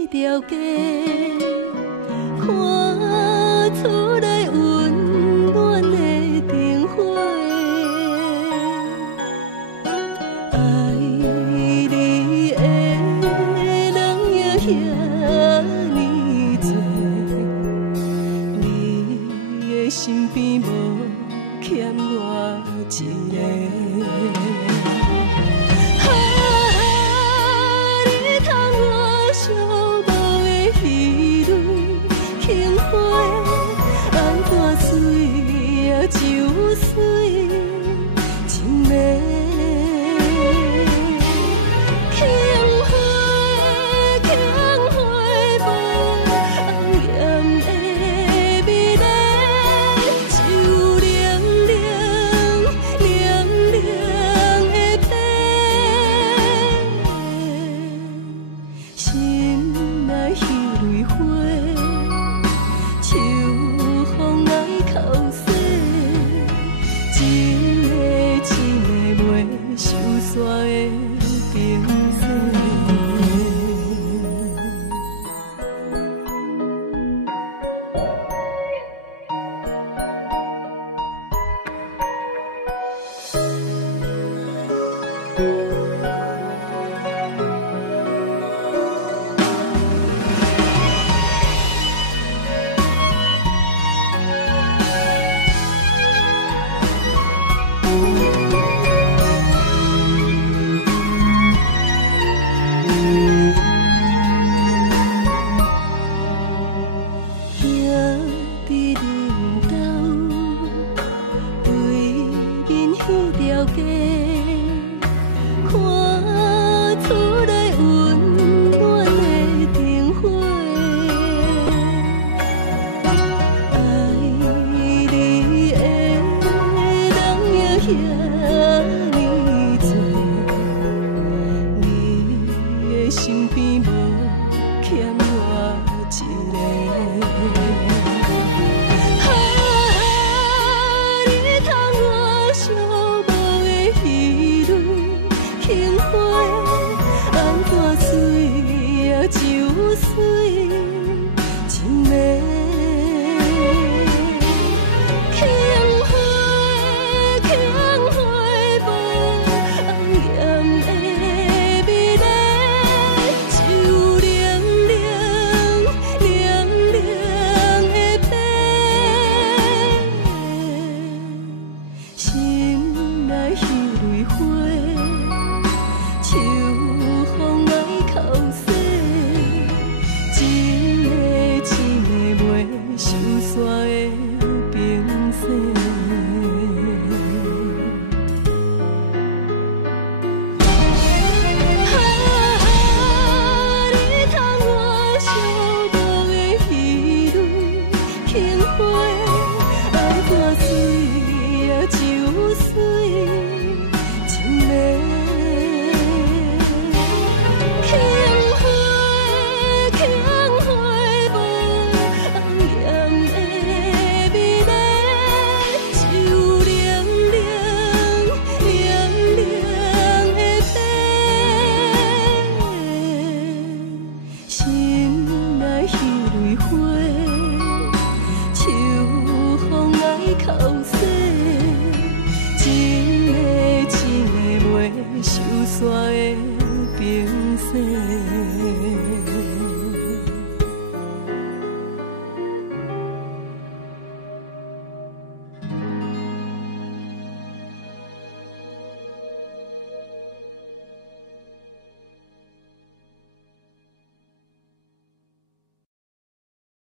彼条街，看出来温暖的灯火。爱你的人有遐尼多，你的身边无欠我一个。就水一暝，轻花轻花无红艳的美丽，就凉凉凉凉的白，心内迄蕊花，秋风爱口水。一个袂收煞的冰雪。看出来温暖的灯火，爱你的人有遐尼多，你的身边无欠我一个。轻花安怎水啊，就水一暝。